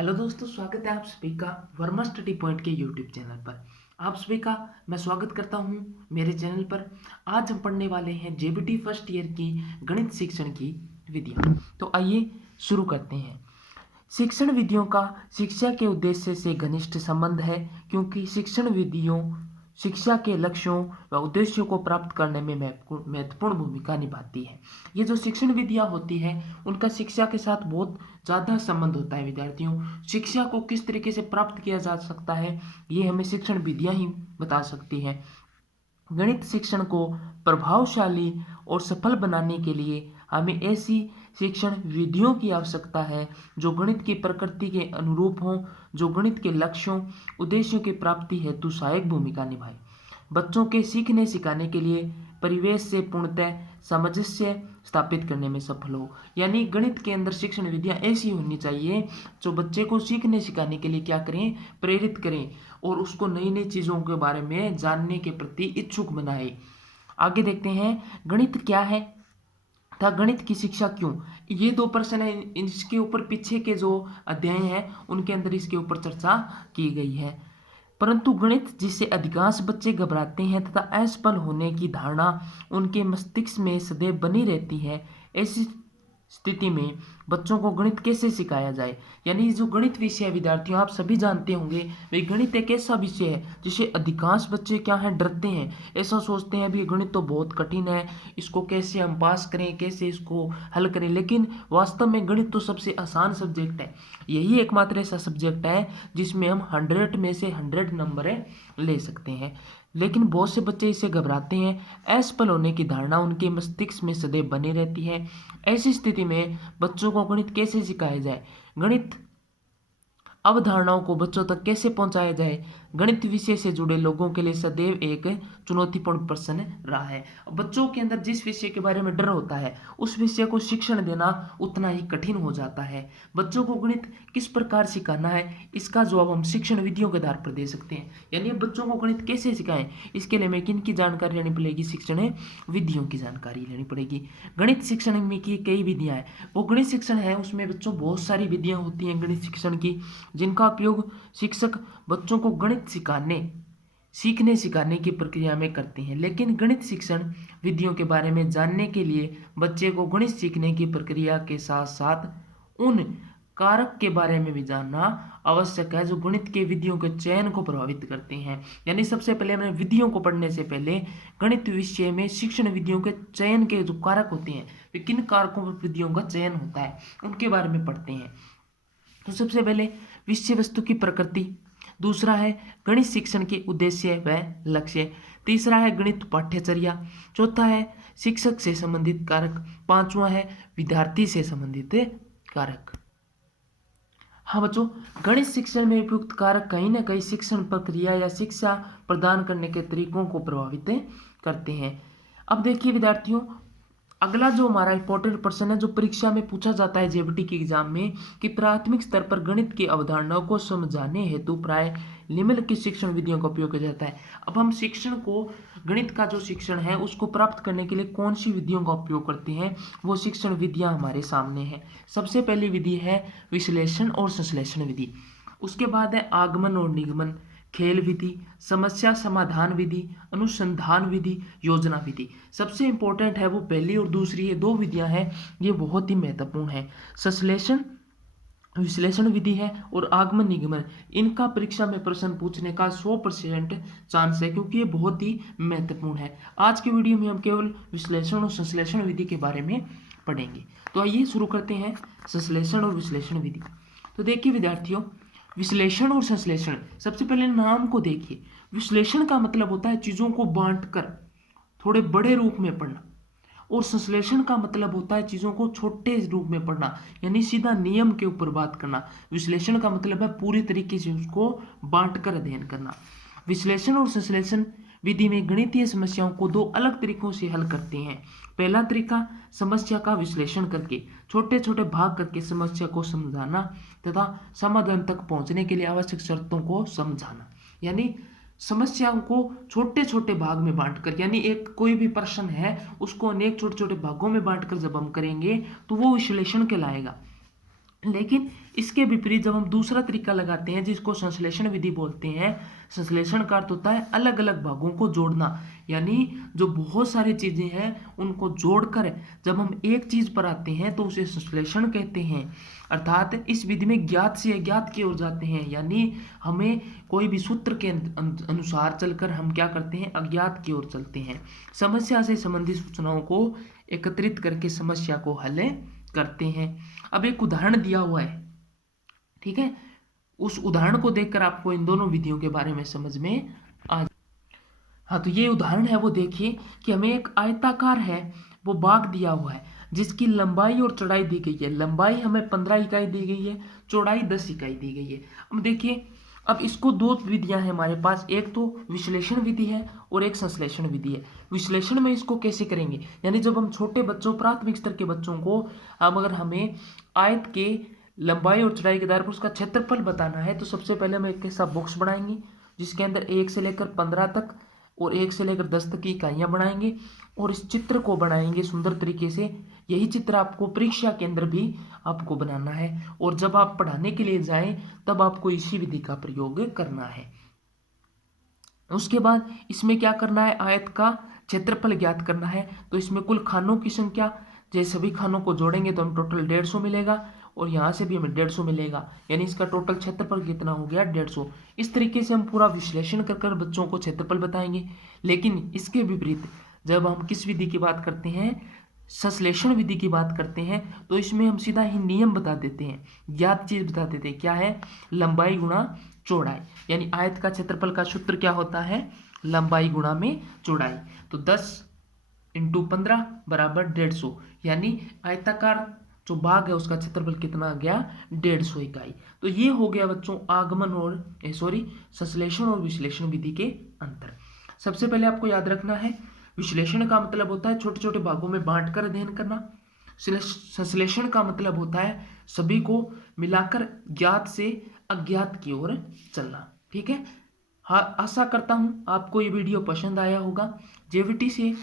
Hello दोस्तों, स्वागत है आप सभी का वर्मा स्टडी पॉइंट के यूट्यूब चैनल पर। आप सभी का मैं स्वागत करता हूं मेरे चैनल पर। आज हम पढ़ने वाले हैं जेबीटी फर्स्ट ईयर की गणित शिक्षण की विधियां। तो आइए शुरू करते हैं। शिक्षण विधियों का शिक्षा के उद्देश्य से घनिष्ठ संबंध है, क्योंकि शिक्षण विधियों शिक्षा के लक्ष्यों व उद्देश्यों को प्राप्त करने में महत्वपूर्ण भूमिका निभाती है। ये जो शिक्षण विधियां होती हैं उनका शिक्षा के साथ बहुत ज़्यादा संबंध होता है। विद्यार्थियों, शिक्षा को किस तरीके से प्राप्त किया जा सकता है ये हमें शिक्षण विधियां ही बता सकती हैं। गणित शिक्षण को प्रभावशाली और सफल बनाने के लिए हमें ऐसी शिक्षण विधियों की आवश्यकता है जो गणित की प्रकृति के अनुरूप हों, जो गणित के लक्ष्यों उद्देश्यों की प्राप्ति हेतु सहायक भूमिका निभाए। बच्चों के सीखने सिखाने के लिए परिवेश से पूर्णतः सामंजस्य स्थापित करने में सफल हो। यानी गणित के अंदर शिक्षण विधियां ऐसी होनी चाहिए जो बच्चे को सीखने सिखाने के लिए क्या करें, प्रेरित करें और उसको नई नई चीज़ों के बारे में जानने के प्रति इच्छुक बनाए। आगे देखते हैं, गणित क्या है तथा गणित की शिक्षा क्यों। ये दो प्रश्न है, इसके ऊपर पीछे के जो अध्याय हैं उनके अंदर इसके ऊपर चर्चा की गई है। परंतु गणित जिससे अधिकांश बच्चे घबराते हैं तथा असफल होने की धारणा उनके मस्तिष्क में सदैव बनी रहती है, ऐसी स्थिति में बच्चों को गणित कैसे सिखाया जाए। यानी जो गणित विषय है विद्यार्थियों, आप सभी जानते होंगे भाई गणित एक ऐसा विषय है जिसे अधिकांश बच्चे क्या हैं, डरते हैं। ऐसा सोचते हैं भी गणित तो बहुत कठिन है, इसको कैसे हम पास करें, कैसे इसको हल करें। लेकिन वास्तव में गणित तो सबसे आसान सब्जेक्ट है। यही एकमात्र ऐसा सब्जेक्ट है जिसमें हम 100 में से 100 नंबर ले सकते हैं। लेकिन बहुत से बच्चे इससे घबराते हैं। असफल होने की धारणा उनके मस्तिष्क में सदैव बनी रहती है। ऐसी स्थिति में बच्चों को गणित कैसे सिखाया जाए, गणित अवधारणाओं को बच्चों तक कैसे पहुंचाया जाए, गणित विषय से जुड़े लोगों के लिए सदैव एक चुनौतीपूर्ण प्रश्न रहा है। बच्चों के अंदर जिस विषय के बारे में डर होता है उस विषय को शिक्षण देना उतना ही कठिन हो जाता है। बच्चों को गणित किस प्रकार सिखाना है इसका जवाब हम शिक्षण विधियों के आधार पर दे सकते हैं। यानी बच्चों को गणित कैसे सिखाएं, इसके लिए हमें किन की जानकारी लेनी पड़ेगी, शिक्षण विधियों की जानकारी लेनी पड़ेगी। गणित शिक्षण में की कई विधियां हैं। वो गणित शिक्षण है उसमें बच्चों बहुत सारी विधियां होती हैं गणित शिक्षण की, जिनका उपयोग शिक्षक बच्चों को गणित सीखने सिखाने की प्रक्रिया में करते हैं। लेकिन गणित शिक्षण विधियों के बारे में जानने के लिए बच्चे को गणित सीखने की प्रक्रिया के साथ साथ उन कारक के बारे में भी जानना आवश्यक है जो गणित के विधियों के चयन को प्रभावित करते हैं। यानी सबसे पहले हमें विधियों को पढ़ने से पहले गणित विषय में शिक्षण विधियों के चयन के जो कारक होते हैं, वे किन कारकों पर विधियों का चयन होता है उनके बारे में पढ़ते हैं। तो सबसे पहले विषय वस्तु की प्रकृति, दूसरा है गणित शिक्षण के उद्देश्य व लक्ष्य, तीसरा है गणित पाठ्यचर्या, चौथा है शिक्षक से संबंधित कारक, पांचवा है विद्यार्थी से संबंधित कारक। हाँ बच्चों, गणित शिक्षण में उपयुक्त कारक कहीं ना कहीं शिक्षण प्रक्रिया या शिक्षा प्रदान करने के तरीकों को प्रभावित करते हैं। अब देखिए विद्यार्थियों, अगला जो हमारा इंपॉर्टेंट प्रश्न है जो परीक्षा में पूछा जाता है जेबीटी के एग्जाम में, कि प्राथमिक स्तर पर गणित की अवधारणाओं को समझाने हेतु प्राय निम्नलिखित शिक्षण विधियों का उपयोग किया जाता है। अब हम शिक्षण को, गणित का जो शिक्षण है उसको प्राप्त करने के लिए कौन सी विधियों का उपयोग करते हैं, वो शिक्षण विधियां हमारे सामने है। सबसे पहली विधि है विश्लेषण और संश्लेषण विधि, उसके बाद है आगमन और निगमन, खेल विधि, समस्या समाधान विधि, अनुसंधान विधि, योजना विधि। सबसे इंपॉर्टेंट है वो पहली और दूसरी, ये दो विधियां हैं, ये बहुत ही महत्वपूर्ण है। संश्लेषण विश्लेषण विधि है और आगमन निगमन, इनका परीक्षा में प्रश्न पूछने का 100% चांस है, क्योंकि ये बहुत ही महत्वपूर्ण है। आज के वीडियो में हम केवल विश्लेषण और संश्लेषण विधि के बारे में पढ़ेंगे। तो आइए शुरू करते हैं संश्लेषण और विश्लेषण विधि। तो देखिए विद्यार्थियों, विश्लेषण और संश्लेषण, सबसे पहले नाम को देखिए। विश्लेषण का मतलब होता है चीजों को बांटकर थोड़े बड़े रूप में पढ़ना, और संश्लेषण का मतलब होता है चीजों को छोटे रूप में पढ़ना, यानी सीधा नियम के ऊपर बात करना। विश्लेषण का मतलब है पूरी तरीके से उसको बांटकर अध्ययन करना। विश्लेषण और संश्लेषण विधि में गणितीय समस्याओं को दो अलग तरीकों से हल करते हैं। पहला तरीका समस्या का विश्लेषण करके छोटे छोटे भाग करके समस्या को समझाना तथा समाधान तक पहुंचने के लिए आवश्यक शर्तों को समझाना। यानी समस्याओं को छोटे छोटे भाग में बांटकर, यानी एक कोई भी प्रश्न है उसको अनेक छोटे छोटे भागों में बांटकर जब हम करेंगे तो वो विश्लेषण कहलाएगा। लेकिन इसके विपरीत जब हम दूसरा तरीका लगाते हैं जिसको संश्लेषण विधि बोलते हैं, संश्लेषण का अर्थ होता है अलग अलग भागों को जोड़ना, यानी जो बहुत सारी चीजें हैं उनको जोड़कर जब हम एक चीज पर आते हैं तो उसे संश्लेषण कहते हैं। अर्थात इस विधि में ज्ञात से अज्ञात की ओर जाते हैं, यानी हमें कोई भी सूत्र के अनुसार चलकर हम क्या करते हैं, अज्ञात की ओर चलते हैं। समस्या से संबंधित सूचनाओं को एकत्रित करके समस्या को हल करते हैं। अब एक उदाहरण दिया हुआ है, ठीक है, उस उदाहरण को देखकर आपको इन दोनों विधियों के बारे में समझ में आ। हाँ, तो ये उदाहरण है वो देखिए कि हमें एक आयताकार है वो बाग दिया हुआ है जिसकी लंबाई और चौड़ाई दी गई है। लंबाई हमें 15 इकाई दी गई है, चौड़ाई 10 इकाई दी गई है। अब देखिए, अब इसको दो विधियां हैं हमारे पास, एक तो विश्लेषण विधि है और एक संश्लेषण विधि है। विश्लेषण में इसको कैसे करेंगे, यानी जब हम छोटे बच्चों, प्राथमिक स्तर के बच्चों को अब अगर हमें आयत के लंबाई और चौड़ाई के आधार पर उसका क्षेत्रफल बताना है तो सबसे पहले हम एक ऐसा बॉक्स बनाएंगे जिसके अंदर 1 से लेकर 15 तक और 1 से लेकर 10 तक की इकाइयां बनाएंगे और इस चित्र को बनाएंगे सुंदर तरीके से। यही चित्र आपको परीक्षा के अंदर भी आपको बनाना है और जब आप पढ़ाने के लिए जाएं तब आपको इसी विधि का प्रयोग करना है। उसके बाद इसमें क्या करना है, आयत का क्षेत्रफल ज्ञात करना है। तो इसमें कुल खानों की संख्या, जैसे सभी खानों को जोड़ेंगे तो हम टोटल 150 मिलेगा और यहाँ से भी हमें 150 मिलेगा, यानी इसका टोटल क्षेत्रफल कितना हो गया, 150। इस तरीके से हम पूरा विश्लेषण कर कर बच्चों को क्षेत्रफल बताएंगे। लेकिन इसके विपरीत जब हम किस विधि की बात करते हैं, संश्लेषण विधि की बात करते हैं, तो इसमें हम सीधा ही नियम बता देते हैं, ज्ञात चीज बता देते हैं। क्या है, लंबाई गुणा चौड़ाई, यानी आयत का क्षेत्रफल का सूत्र क्या होता है, लंबाई गुणा में चौड़ाई। तो 10 × 15 बराबर 150, यानी आयताकार जो भाग है उसका क्षेत्रफल कितना आ गया, 150 इकाई। तो ये हो गया बच्चों आगमन और संश्लेषण और विश्लेषण विधि के अंतर। सबसे पहले आपको याद रखना है, विश्लेषण का मतलब होता है छोटे छोटे भागों में बांटकर अध्ययन करना। संश्लेषण का मतलब होता है सभी को मिलाकर ज्ञात से अज्ञात की ओर चलना। ठीक है, हाँ, आशा करता हूं आपको ये वीडियो पसंद आया होगा। जेवीटी से